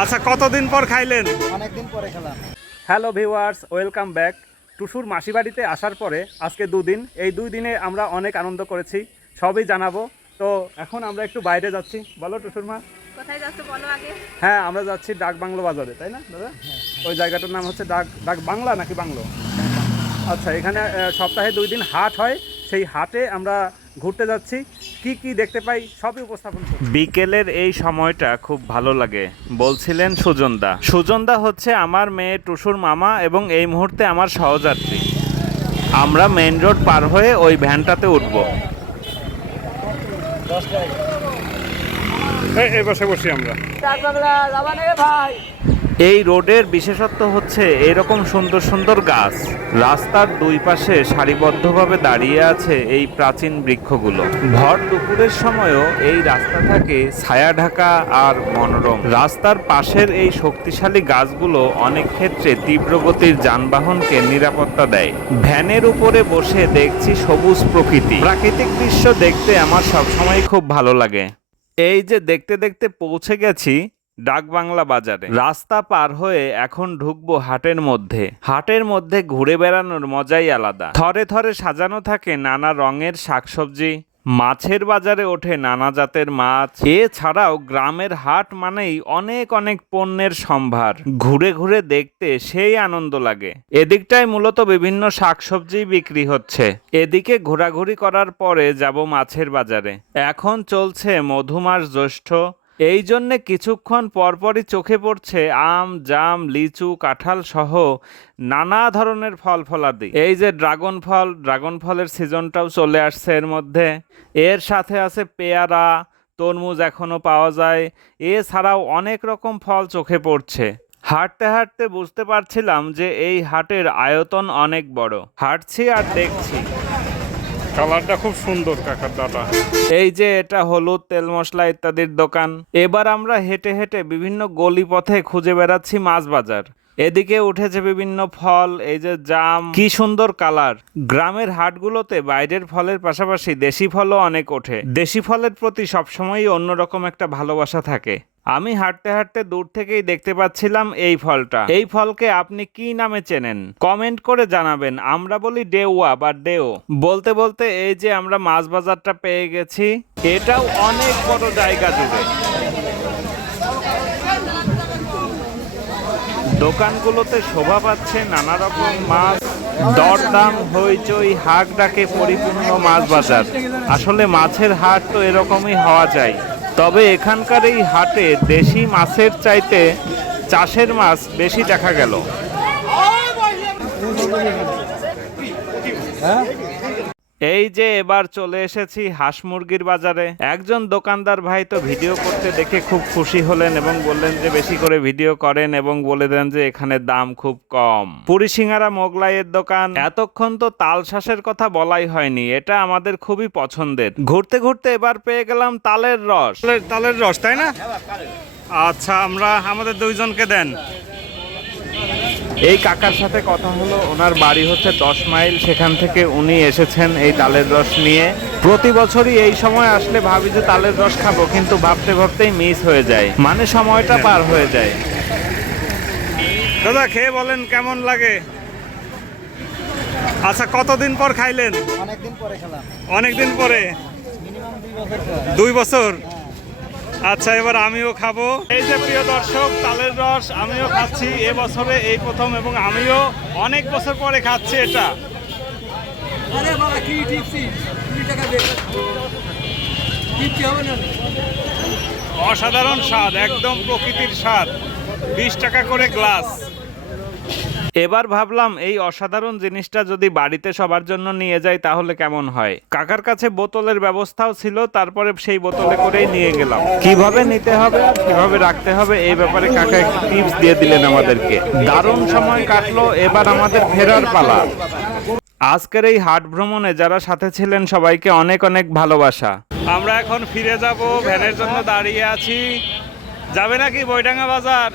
আচ্ছা কতদিন পর খাইলেন? অনেকদিন পরে খেলাম। হ্যালো ভিউয়ার্স ওয়েলকাম ব্যাক টুসুর মাসি বাড়িতে আসার পরে আজকে দুদিন। এই দুই দিনে আমরা অনেক আনন্দ করেছি সবই জানাব। তো এখন আমরা একটু বাইরে যাচ্ছি। বলো টুসুর মা। কোথায় যাচ্ছ বলো আগে। হ্যাঁ আমরা যাচ্ছি ডাক বাংলো বাজারে তাই না দাদা? ওই জায়গাটার নাম হচ্ছে ডাক ডাক বাংলা নাকি বাংলো? আচ্ছা এখানে সপ্তাহে দুই দিন হাট হয়। সেই হাটে আমরা ঘুরতে যাচ্ছি। কি কি দেখতে পাই, সবই উপস্থাপন বিকেলের এই সময়টা খুব ভালো লাগে, বলছিলেন সুজনদা। সুজনদা হচ্ছে আমার মেয়ে টুসুর মামা এবং এই মুহূর্তে আমার সহযাত্রী। আমরা মেন রোড পার হয়ে ওই ভ্যানটাতে উঠব। আমরা। এই রোডের বিশেষত্ব হচ্ছে এরকম সুন্দর সুন্দর গাছ। রাস্তার দুই পাশে সারিবদ্ধভাবে দাঁড়িয়ে আছে এই প্রাচীন বৃক্ষগুলো। ভর দুপুরের সময়ও এই রাস্তা থাকে ছায়া ঢাকা আর মনোরম। রাস্তার পাশের এই শক্তিশালী গাছগুলো অনেক ক্ষেত্রে তীব্র গতির যানবাহনকে নিরাপত্তা দেয়। ভ্যানের উপরে বসে দেখছি সবুজ প্রকৃতি। প্রাকৃতিক দৃশ্য দেখতে আমার সবসময় খুব ভালো লাগে। এই যে দেখতে দেখতে পৌঁছে গেছি ডাকবাংলা বাজারে। রাস্তা পার হয়ে এখন ঢুকবো হাটের মধ্যে। হাটের মধ্যে ঘুরে বেড়ানোর মজাই আলাদা। থরে থরে সাজানো থাকে নানা রঙের শাকসবজি মাছের বাজারে ওঠে নানা জাতের মাছ। এছাড়াও গ্রামের হাট মানেই অনেক অনেক পণ্যের সম্ভার। ঘুরে ঘুরে দেখতে সেই আনন্দ লাগে। এদিকটায় মূলত বিভিন্ন শাকসবজি বিক্রি হচ্ছে। এদিকে ঘোরাঘুরি করার পরে যাব মাছের বাজারে। এখন চলছে মধুমাস জ্যৈষ্ঠ এই জন্যে কিছুক্ষণ পরপরই চোখে পড়ছে আম, জাম, লিচু, কাঁঠাল সহ নানা ধরনের ফল ফলাদি। এই যে ড্রাগন ফল, ড্রাগন ফলের সিজনটাও চলে আসছে এর মধ্যে। এর সাথে আছে পেয়ারা, তরমুজ এখনও পাওয়া যায়। এছাড়াও অনেক রকম ফল চোখে পড়ছে। হাঁটতে হাঁটতে বুঝতে পারছিলাম যে এই হাটের আয়তন অনেক বড়। হাঁটছি আর দেখছি। কালারটা খুব সুন্দর কাকার দাদা এই যে এটা হলুদ, তেল মশলা ইত্যাদির দোকান। এবার আমরা হেঁটে হেঁটে বিভিন্ন গলি পথে খুঁজে বেড়াচ্ছি মাছ বাজার। এদিকে উঠেছে বিভিন্ন ফল, এই যে জাম। কি সুন্দর কালার। গ্রামের হাটগুলোতে বাইরের ফলের পাশাপাশি দেশি ফলও অনেক ওঠে। দেশি ফলের প্রতি সবসময়ই অন্যরকম একটা ভালোবাসা থাকে। আমি হাঁটতে হাঁটতে দূর থেকেই দেখতে পাচ্ছিলাম এই ফলটা। এই ফলকে আপনি কি নামে চেনেন? কমেন্ট করে জানাবেন। আমরা বলি ডেউয়া বা ডেও। বলতে বলতে এই যে আমরা মাছ বাজারটা পেয়ে গেছি, এটাও অনেক বড় জায়গা জুড়ে। দোকানগুলোতে শোভা পাচ্ছে নানা রকম মাছ, দরদাম, হইচই, হাক ডাকে পরিপূর্ণ মাছ বাজার। আসলে মাছের হাট তো এরকমই হওয়া যায়। তবে এখানকার এই হাটে দেশি মাছের চাইতে চাষের মাছ বেশি দেখা গেল। এই যে এবার চলে এসেছি হাঁস মুরগির বাজারে। একজন দোকানদার ভাই তো ভিডিও করতে দেখে খুব খুশি হলেন এবং বললেন যে বেশি করে ভিডিও করেন এবং বলে দেন যে এখানে দাম খুব কম। পুরি সিঙ্গারা মোগলাইয়ের দোকান। এতক্ষণ তো তাল শ্বাসের কথা বলাই হয়নি, এটা আমাদের খুবই পছন্দের। ঘুরতে ঘুরতে এবার পেয়ে গেলাম তালের রস। তালের রস, তাই না? আচ্ছা আমরা আমাদের দুইজনকে দেন। এই কাকার সাথে কথা হলো। ওনার বাড়ি হচ্ছে দশ মাইল। সেখান থেকে উনি এসেছেন এই তালের রস নিয়ে। প্রতি বছরই এই সময় আসলে ভাবি যে তালের রস খাব কিন্তু ভাবতে ভাবতেই মিস হয়ে যায়। মানে সময়টা পার হয়ে যায়। দাদা খেয়ে বলেন কেমন লাগে? আচ্ছা কতদিন পর খাইলেন? অনেকদিন পরে খেলাম। অনেকদিন পরে? মিনিমাম দুই বছর পর। দুই বছর? আচ্ছা এবার আমিও খাব। এই যে প্রিয় দর্শক তালের রস আমিও খাচ্ছি এবছরে এই প্রথম এবং আমিও অনেক বছর পরে খাচ্ছি এটা। অসাধারণ স্বাদ একদম প্রকৃতির স্বাদ। বিশ টাকা করে গ্লাস। এবার ভাবলাম এই অসাধারণ জিনিসটা যদি বাড়িতে সবার জন্য নিয়ে যাই তাহলে কেমন হয়? কাকার কাছে বোতলের ব্যবস্থাও ছিল, তারপরে সেই বোতলে করেই নিয়ে গেলাম। কীভাবে নিতে হবে, কীভাবে রাখতে হবে, এই ব্যাপারে কাকা একটু টিপস দিয়ে দিলেন আমাদেরকে। দারুণ সময় কাটলো, এবার আমাদের ফেরার পালা। আজকের এই হাট ভ্রমণে যারা সাথে ছিলেন, সবাইকে অনেক অনেক ভালোবাসা। আমরা এখন ফিরে যাব, ভ্যানের জন্য দাঁড়িয়ে আছি। যাবে নাকি বৈডাঙ্গা বাজার?